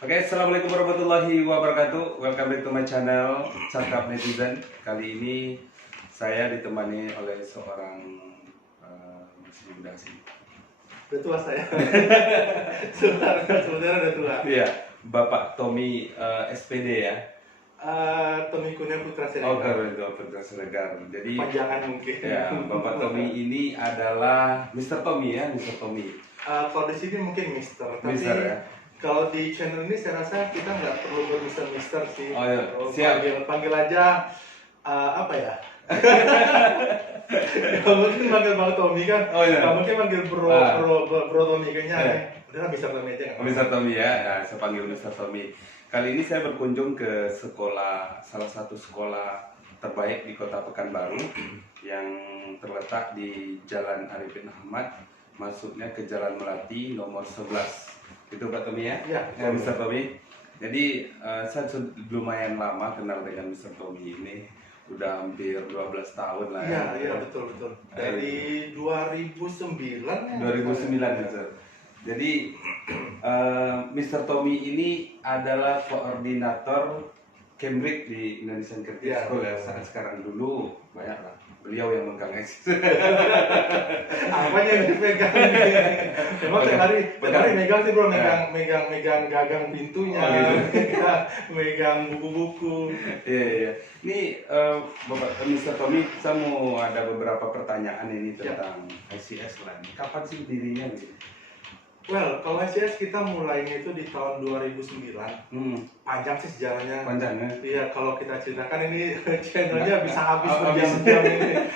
Oke, assalamualaikum warahmatullahi wabarakatuh. Welcome back to my channel, Cakap Netizen. Kali ini saya ditemani oleh seorang masih muda sih. Udah tua saya. Sebenarnya udah tua. Iya, Bapak Tommy SPD ya. Tommy Kurnia Putra Oh, Siregar. itu Putra Siregar. Jadi Panjangan mungkin. ya, Bapak Tommy ini adalah Mr. Tommy ya, Mr. Tommy. Kalau di sini mungkin Mister, tapi Mister ya. kalau di channel ini saya rasa kita nggak perlu bermister sih. Oh iya, siap. Panggil aja apa ya? Gak mungkin panggil Bang Tommy kan? Oh iya. Gak mungkin panggil bro Tommy kayaknya. Iya. Udah Mister Tommy aja. Mr. Tommy ya, nah, saya panggil Mr. Tommy. Kali ini saya berkunjung ke sekolah, salah satu sekolah terbaik di Kota Pekanbaru yang terletak di Jalan Arifin Ahmad, masuknya ke Jalan Melati nomor 11. Itu Pak Tommy ya? Iya. Ya, Mr. Tommy. Jadi saya lumayan lama kenal dengan Mr. Tommy ini. Udah hampir 12 tahun lah ya. Iya, betul. Dari 2009 ya? 2009 Mr. Jadi Mr. Tommy ini adalah koordinator Cambridge di Indonesian Creative Ya, School ya. betul. Saat sekarang dulu banyak lah. Beliau yang megang eksis. Apanya yang dipegang? Emang tiap hari megang sih bro, megang gagang pintunya, Oh, gitu. megang buku-buku. Iya. Ini Bapak Mr. Tommy, saya mau ada beberapa pertanyaan ini Ya. tentang ICS lah. Kapan sih dirinya gitu? Well, kalau ICS kita mulainya itu di tahun 2009. Panjang sih sejarahnya. Panjang ya? Iya, kalau kita ceritakan ini channelnya bisa habis Habis. berjam-jam ini.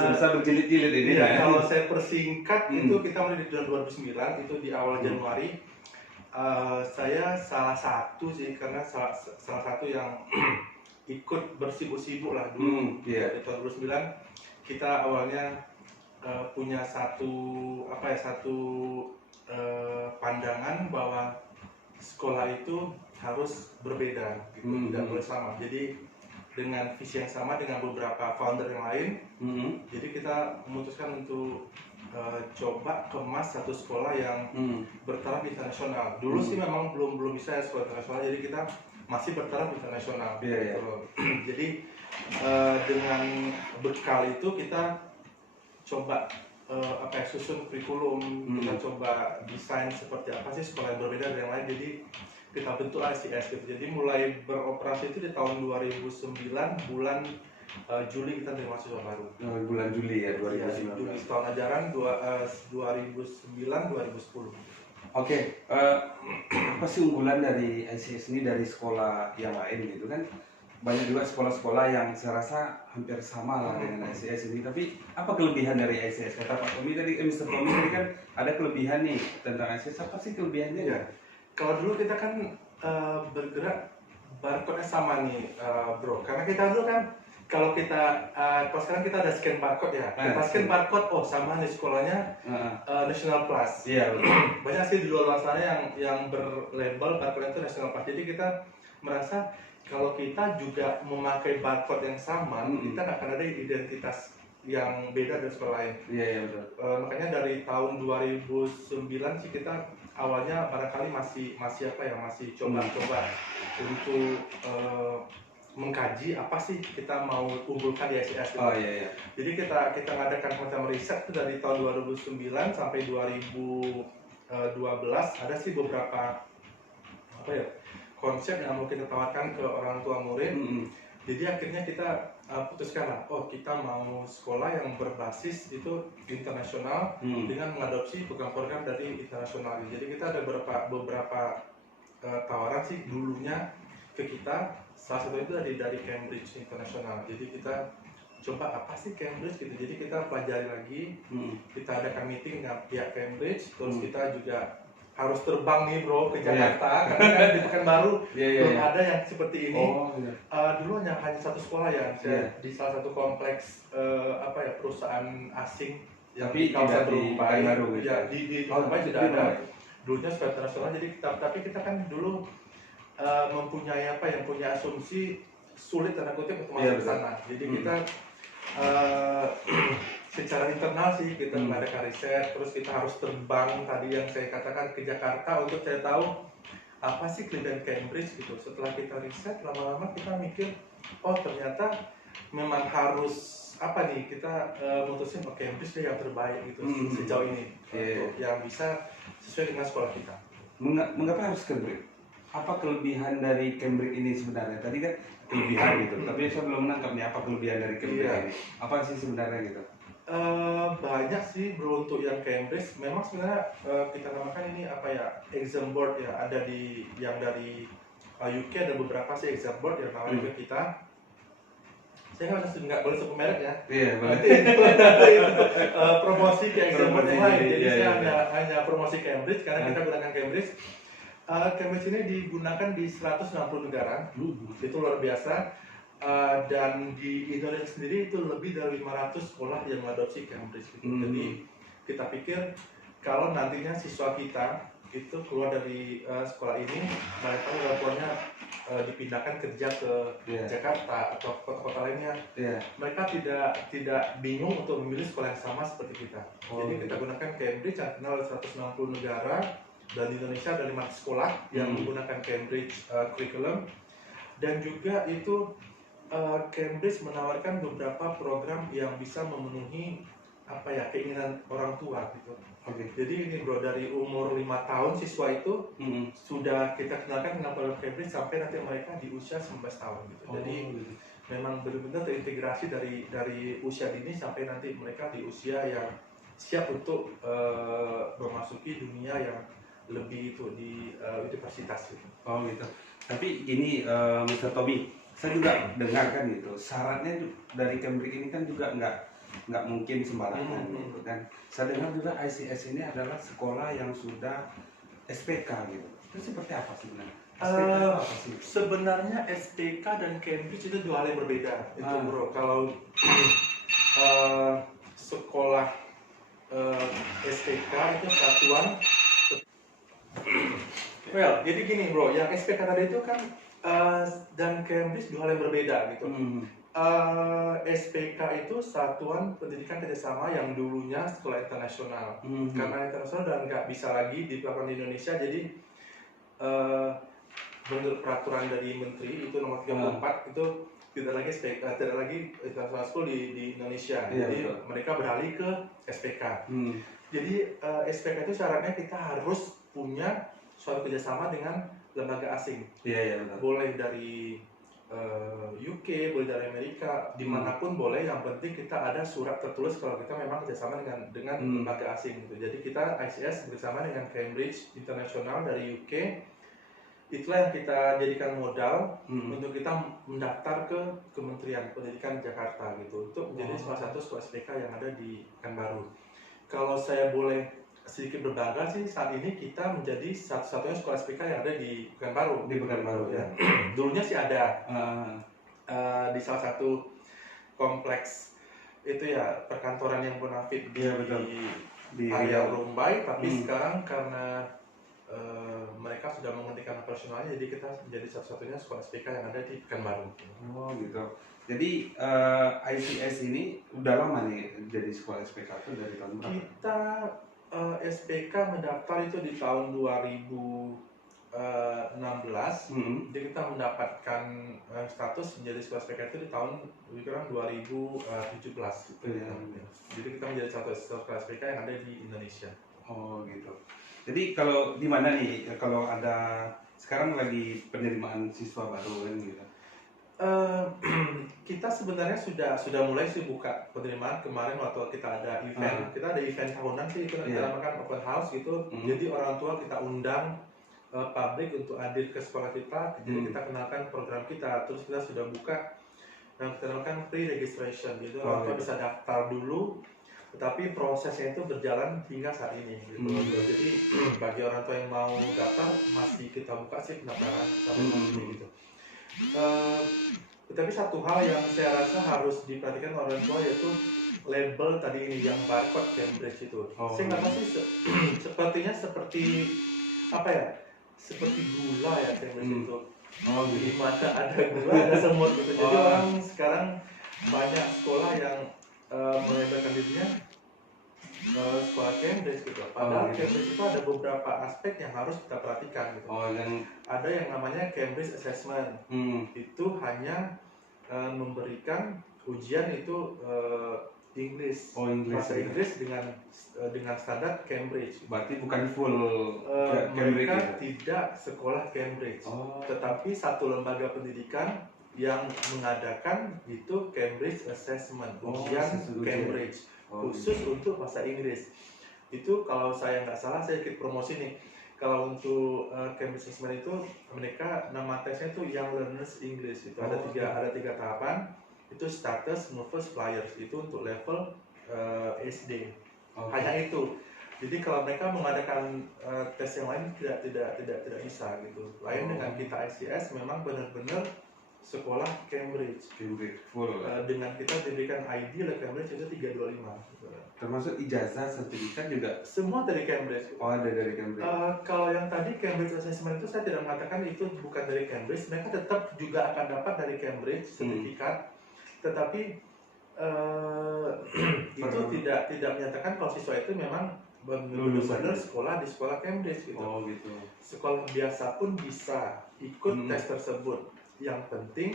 Bisa berjilid-jilid ini Iya, ya? kalau saya persingkat itu kita mulai di tahun 2009, itu di awal Januari. Saya salah satu sih, karena salah satu yang ikut bersibuk-sibuk lah dulu. Iya. Di tahun 2009 kita awalnya punya satu pandangan bahwa sekolah itu harus berbeda, gitu, tidak boleh sama. Jadi dengan visi yang sama dengan beberapa founder yang lain, jadi kita memutuskan untuk coba kemas satu sekolah yang bertaraf internasional. Dulu sih memang belum bisa ya sekolah internasional, jadi kita masih bertaraf internasional. Iya. Jadi dengan bekal itu kita coba susun kurikulum, kita coba desain seperti apa sih sekolah yang berbeda dari yang lain. Jadi kita bentuk ICS gitu. Jadi mulai beroperasi itu di tahun 2009 bulan Juli kita terima mahasiswa baru. Bulan Juli ya, Iya, 2019. Juli tahun ajaran 2009-2010. Oke, apa sih unggulan dari ICS ini dari sekolah yang lain gitu kan? Banyak juga sekolah-sekolah yang saya rasa hampir sama lah dengan ICS ini. Tapi apa kelebihan dari ICS? Kata Pak Tommy tadi, Mr. Tommy tadi kan ada kelebihan nih tentang ICS. Apa sih kelebihannya? Iya. Kalau dulu kita kan bergerak barcode-nya sama nih, bro. Karena kita dulu kan kalau sekarang kita ada scan barcode ya. Kita scan barcode, oh sama nih sekolahnya National Plus. Iya. Banyak sih di luar sana yang berlabel barcode itu National Plus. Jadi kita merasa kalau kita juga memakai barcode yang sama, kita nggak akan ada identitas yang beda dari sekolah lain. Iya betul. Makanya dari tahun 2009 sih kita awalnya barangkali masih coba-coba untuk mengkaji apa sih kita mau unggulkan di ICS. Oh iya. Jadi kita ngadakan semacam riset itu dari tahun 2009 sampai 2012 ada sih beberapa konsep yang mau kita tawarkan ke orang tua murid. Jadi akhirnya kita putuskan lah, oh kita mau sekolah yang berbasis itu internasional dengan mengadopsi program-program dari internasional. Jadi kita ada beberapa tawaran sih dulunya ke kita. Salah satu itu dari Cambridge International. Jadi kita coba apa sih Cambridge gitu. Jadi kita pelajari lagi, kita adakan meeting dengan pihak Cambridge, terus kita juga harus terbang nih bro ke Jakarta karena kan di Pekanbaru belum ada yang seperti ini. Dulu hanya satu sekolah ya, di salah satu kompleks perusahaan asing yang tapi di kawasan Rumpai. Pekanbaru gitu. Ya, di Rumpai sudah ada. Dulunya sekolah internasional, jadi tapi kita kan dulu mempunyai punya asumsi sulit tanda kutip untuk masuk ke sana. Jadi kita secara internal sih kita mengadakan riset, terus kita harus terbang tadi yang saya katakan ke Jakarta untuk saya tahu apa sih kelebihan Cambridge gitu. Setelah kita riset, lama-lama kita mikir, oh ternyata memang harus apa nih, kita mutusin oh, Cambridge deh yang terbaik gitu sejauh ini untuk yang bisa sesuai dengan sekolah kita. Mengapa harus Cambridge? Apa kelebihan dari Cambridge ini sebenarnya? Tadi kan kelebihan gitu, tapi saya belum menangkap nih apa kelebihan dari Cambridge ini. Apa sih sebenarnya gitu? Banyak sih bro untuk yang Cambridge. Memang sebenarnya kita namakan ini apa ya, exam board ya, ada di yang dari UK ada beberapa sih exam board yang nawarin ke kita. Saya nggak boleh sebut merek ya. Iya, Nanti itu promosi ke exam board yang lain. Jadi saya hanya promosi Cambridge karena kita gunakan Cambridge. Cambridge ini digunakan di 160 negara, itu luar biasa. Dan di Indonesia sendiri itu lebih dari 500 sekolah yang mengadopsi Cambridge gitu. Jadi kita pikir kalau nantinya siswa kita itu keluar dari sekolah ini, mereka orang tuanya dipindahkan kerja ke Jakarta atau kota-kota lainnya, mereka tidak bingung untuk memilih sekolah yang sama seperti kita. Jadi kita gunakan Cambridge yang kenal di 160 negara, dan di Indonesia ada 5 sekolah yang menggunakan Cambridge curriculum. Dan juga itu Cambridge menawarkan beberapa program yang bisa memenuhi apa ya, keinginan orang tua gitu. Jadi ini bro, dari umur 5 tahun siswa itu sudah kita kenalkan dengan program Cambridge sampai nanti mereka di usia 19 tahun gitu. Jadi memang benar-benar terintegrasi dari usia dini sampai nanti mereka di usia yang siap untuk memasuki dunia yang lebih itu di universitas gitu. Oh gitu. Tapi gini, Mr. Toby, saya juga dengar kan gitu, syaratnya dari Cambridge ini kan juga nggak mungkin sembarangan gitu kan. Saya dengar juga ICS ini adalah sekolah yang sudah SPK gitu. Itu seperti apa sebenarnya? SPK apa sih? Sebenarnya SPK dan Cambridge itu dua hal yang berbeda. Itu bro, kalau sekolah SPK itu satuan. Well, jadi gini bro, yang SPK tadi itu kan dan Cambridge dua hal yang berbeda gitu. SPK itu satuan pendidikan kerjasama yang dulunya sekolah internasional. Karena internasional dan nggak bisa lagi dilakukan di Indonesia, jadi menurut peraturan dari Menteri itu nomor 34 itu tidak lagi SPK, tidak lagi international school di Indonesia. Jadi mereka beralih ke SPK. Jadi SPK itu syaratnya kita harus punya suatu kerjasama dengan lembaga asing. Boleh dari UK, boleh dari Amerika, dimanapun boleh. Yang penting kita ada surat tertulis kalau kita memang kerjasama dengan lembaga asing gitu. Jadi kita ICS bersama dengan Cambridge International dari UK. Itulah yang kita jadikan modal untuk kita mendaftar ke Kementerian Pendidikan Jakarta gitu, untuk menjadi salah satu sekolah SPK yang ada di Pekanbaru. Kalau saya boleh sedikit berbangga sih, saat ini kita menjadi satu-satunya sekolah SPK yang ada di Pekanbaru. Di Pekanbaru ya. Dulunya sih ada di salah satu kompleks itu ya, perkantoran yang bonafit di area Rumbai, tapi sekarang karena mereka sudah menghentikan operasionalnya, jadi kita menjadi satu-satunya sekolah SPK yang ada di Pekanbaru. Oh gitu. Jadi ICS ini udah lama nih jadi sekolah SPK itu dari tahun berapa? Kita SPK mendaftar itu di tahun 2016. Jadi kita mendapatkan status menjadi sekolah SPK itu di tahun lebih kurang 2017 gitu. Jadi kita menjadi satu sekolah SPK yang ada di Indonesia. Oh gitu. Jadi kalau di mana nih, kalau ada sekarang lagi penerimaan siswa baru kan gitu? Kita sebenarnya sudah mulai sih buka penerimaan kemarin waktu kita ada event. Kita ada event tahunan sih, itu kita namakan open house gitu. Jadi orang tua kita undang publik untuk hadir ke sekolah kita. Jadi kita kenalkan program kita. Terus kita sudah buka yang kita namakan pre-registration. Jadi orang tua bisa daftar dulu, tetapi prosesnya itu berjalan hingga saat ini gitu. Jadi bagi orang tua yang mau daftar, masih kita buka sih pendaftaran sampai ini gitu. Tetapi satu hal yang saya rasa harus diperhatikan orang tua yaitu label tadi ini, yang barcode Cambridge itu. Saya nggak tahu sih, sepertinya seperti apa ya, seperti gula ya Cambridge itu. Di mana ada gula ada semut gitu. Jadi orang sekarang banyak sekolah yang melabelkan dirinya sekolah Cambridge gitu. Padahal Cambridge itu ada beberapa aspek yang harus kita perhatikan gitu. Ada yang namanya Cambridge Assessment. Itu hanya memberikan ujian itu English. Bahasa Inggris dengan standar Cambridge. Berarti bukan full Cambridge. Mereka tidak sekolah Cambridge, tetapi satu lembaga pendidikan yang mengadakan itu Cambridge Assessment, ujian Cambridge khusus untuk bahasa Inggris. Itu kalau saya nggak salah, saya ikut promosi nih. Kalau untuk Cambridge Assessment itu mereka nama tesnya itu Young Learners English. Itu ada tiga tahapan. Itu Starters, Movers, Flyers. Itu untuk level SD. Hanya itu. Jadi kalau mereka mengadakan tes yang lain tidak bisa gitu. Lain dengan kita ICS memang benar-benar sekolah Cambridge full. Dengan kita diberikan ID oleh Cambridge itu 325 gitu. Termasuk ijazah, sertifikat juga semua dari Cambridge. Ada dari Cambridge. Kalau yang tadi Cambridge Assessment itu saya tidak mengatakan itu bukan dari Cambridge. Mereka tetap juga akan dapat dari Cambridge sertifikat, tetapi itu tidak menyatakan kalau siswa itu memang benar-benar sekolah di sekolah Cambridge gitu. Gitu. Sekolah biasa pun bisa ikut tes tersebut. Yang penting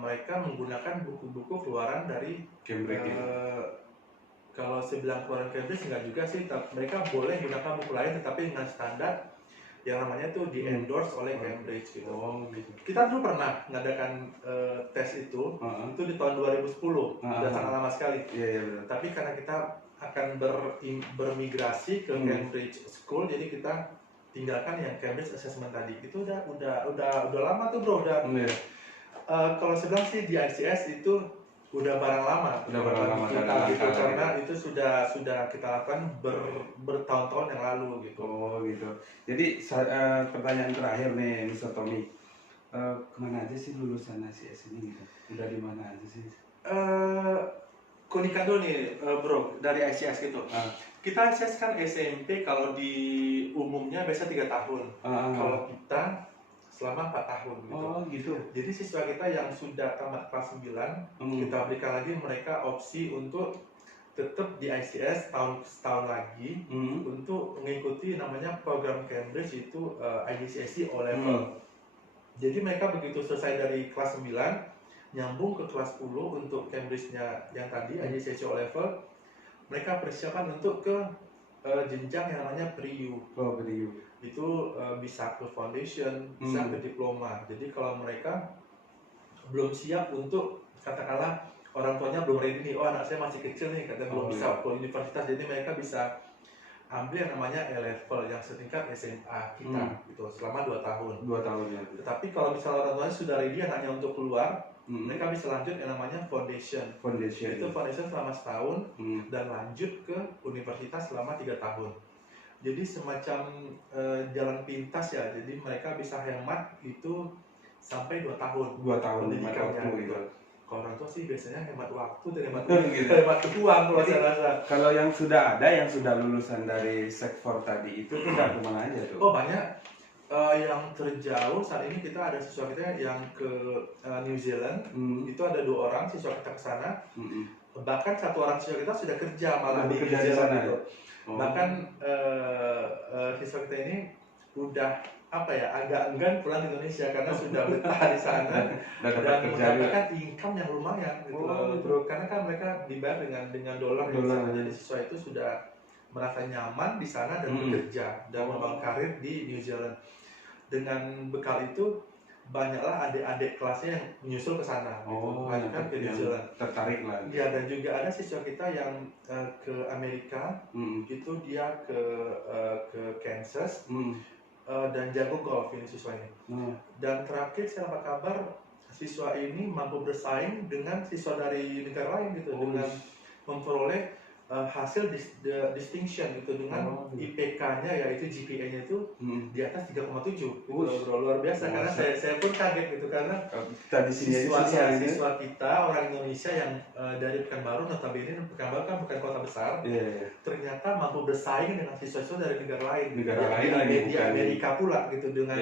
mereka menggunakan buku-buku keluaran dari Cambridge. Kalau saya bilang keluaran Cambridge enggak juga sih, mereka boleh menggunakan buku lain tetapi dengan standar yang namanya itu di endorse oleh Cambridge gitu. Gitu. Kita dulu pernah mengadakan tes itu di tahun 2010, sudah sangat lama sekali. Iya. Tapi karena kita akan bermigrasi ke Cambridge School, jadi kita tinggalkan yang Cambridge Assessment tadi. Itu udah lama tuh bro, kalau saya bilang sih di ICS itu udah barang lama kita gitu, karena itu sudah kita lakukan bertahun-tahun yang lalu gitu. Gitu. Jadi pertanyaan terakhir nih Mr. Tommy, kemana aja sih lulusan ICS ini gitu? Udah di mana aja sih? Kuningan dulu nih bro, dari ICS gitu. Kita ICS kan SMP kalau di umumnya biasa 3 tahun. Kalau kita selama 4 tahun gitu. Gitu. Jadi siswa kita yang sudah tamat kelas 9, kita berikan lagi mereka opsi untuk tetap di ICS setahun lagi untuk mengikuti namanya program Cambridge itu IGCSE O Level. Jadi mereka begitu selesai dari kelas 9 nyambung ke kelas 10 untuk Cambridge-nya yang tadi IGCSE O Level, mereka persiapan untuk ke jenjang yang namanya Pre-U. Itu bisa ke foundation, bisa ke diploma. Jadi kalau mereka belum siap untuk, katakanlah orang tuanya belum ready nih, anak saya masih kecil nih, katanya belum bisa ke universitas, jadi mereka bisa ambil yang namanya E-level yang setingkat SMA kita gitu selama 2 tahun. 2 tahun ya. Tetapi kalau misalnya orang tuanya sudah ready anaknya untuk keluar, mereka bisa lanjut yang namanya foundation. Itu foundation selama setahun dan lanjut ke universitas selama 3 tahun. Jadi semacam jalan pintas ya. Jadi mereka bisa hemat itu sampai 2 tahun. 2 tahun pendidikannya gitu. Kalau orang tua sih biasanya hemat waktu dan hemat Gitu. hemat uang kalau saya rasa. Kalau yang sudah ada, yang sudah lulusan dari Sekfor tadi itu udah kemana aja tuh? Oh banyak. Yang terjauh saat ini kita ada siswa kita yang ke New Zealand. Itu ada 2 orang siswa kita ke sana. Bahkan 1 orang siswa kita sudah kerja malah di New Zealand gitu. Bahkan siswa kita ini udah agak enggan pulang ke Indonesia karena sudah betah di sana dan mendapatkan income yang lumayan gitu bro, karena kan mereka dibayar dengan dolar. Jadi siswa itu sudah merasa nyaman di sana dan bekerja dan membangun karir di New Zealand. Dengan bekal itu banyaklah adik-adik kelasnya yang menyusul ke sana kan ke New Zealand, tertarik lah ya. Dan juga ada siswa kita yang ke Amerika, itu dia ke Kansas dan jago golf ini siswanya. Dan terakhir saya dapat kabar siswa ini mampu bersaing dengan siswa dari negara lain gitu, dengan memperoleh hasil distinction gitu dengan IPK-nya yaitu GPA-nya itu di atas 3,7 gitu, luar biasa. Karena saya pun kaget gitu karena siswa kita orang Indonesia yang dari Pekanbaru, notabene Pekanbaru kan bukan kota besar, ternyata mampu bersaing dengan siswa-siswa dari negara lain di Amerika pula gitu dengan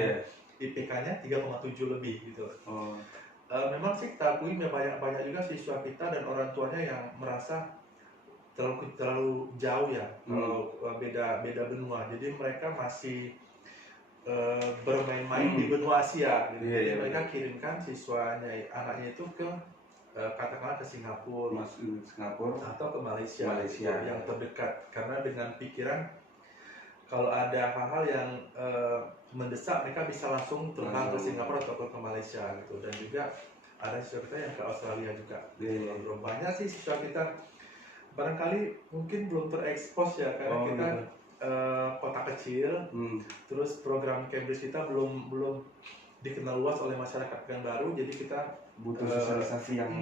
IPK-nya 3,7 lebih gitu. Memang sih kita akui banyak juga siswa kita dan orang tuanya yang merasa terlalu jauh ya, kalau beda benua. Jadi mereka masih bermain-main di benua Asia. Gitu. Jadi mereka kirimkan siswanya, anaknya itu ke katakanlah ke Singapura, atau ke Malaysia yang terdekat. Karena dengan pikiran kalau ada hal-hal yang mendesak, mereka bisa langsung terbang ke Singapura atau ke Malaysia gitu. Dan juga ada siswa kita yang ke Australia juga. Banyak sih siswa kita, barangkali mungkin belum terekspos ya, karena kita kota kecil, terus program Cambridge kita belum dikenal luas oleh masyarakat yang baru. Jadi kita butuh sosialisasi yang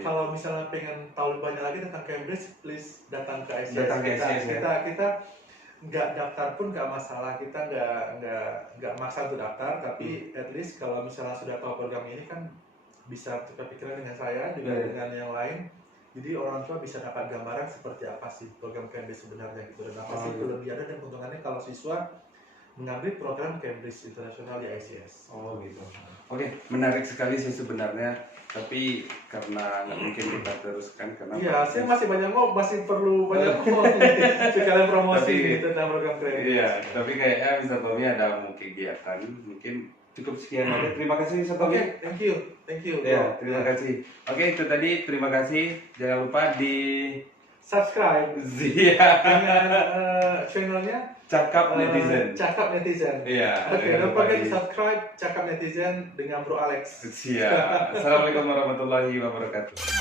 kalau misalnya pengen tahu lebih banyak lagi tentang Cambridge, please datang ke ICS. Kita nggak daftar pun nggak masalah, kita nggak maksa untuk daftar, tapi at least kalau misalnya sudah tahu program ini kan bisa tukar pikiran dengan saya juga dengan yang lain. Jadi orang tua bisa dapat gambaran seperti apa sih program Cambridge sebenarnya gitu, dan apa sih kelebihannya dan keuntungannya kalau siswa mengambil program Cambridge International di ICS. Oh gitu. Oke, menarik sekali sih sebenarnya, tapi karena nggak mungkin kita teruskan karena saya masih perlu banyak sekalian promosi tentang program Cambridge. Iya, tapi kayaknya Mr. Tommy ada mau kegiatan, mungkin cukup sekian aja. Terima kasih Mr. Tommy. Thank you. Ya, terima kasih. Oke, itu tadi, terima kasih. Jangan lupa di subscribe dengan channelnya Cakap Netizen. Cakap Netizen. Iya. Oke, don't forget di subscribe Cakap Netizen dengan Bro Alex. Siap. Assalamualaikum warahmatullahi wabarakatuh.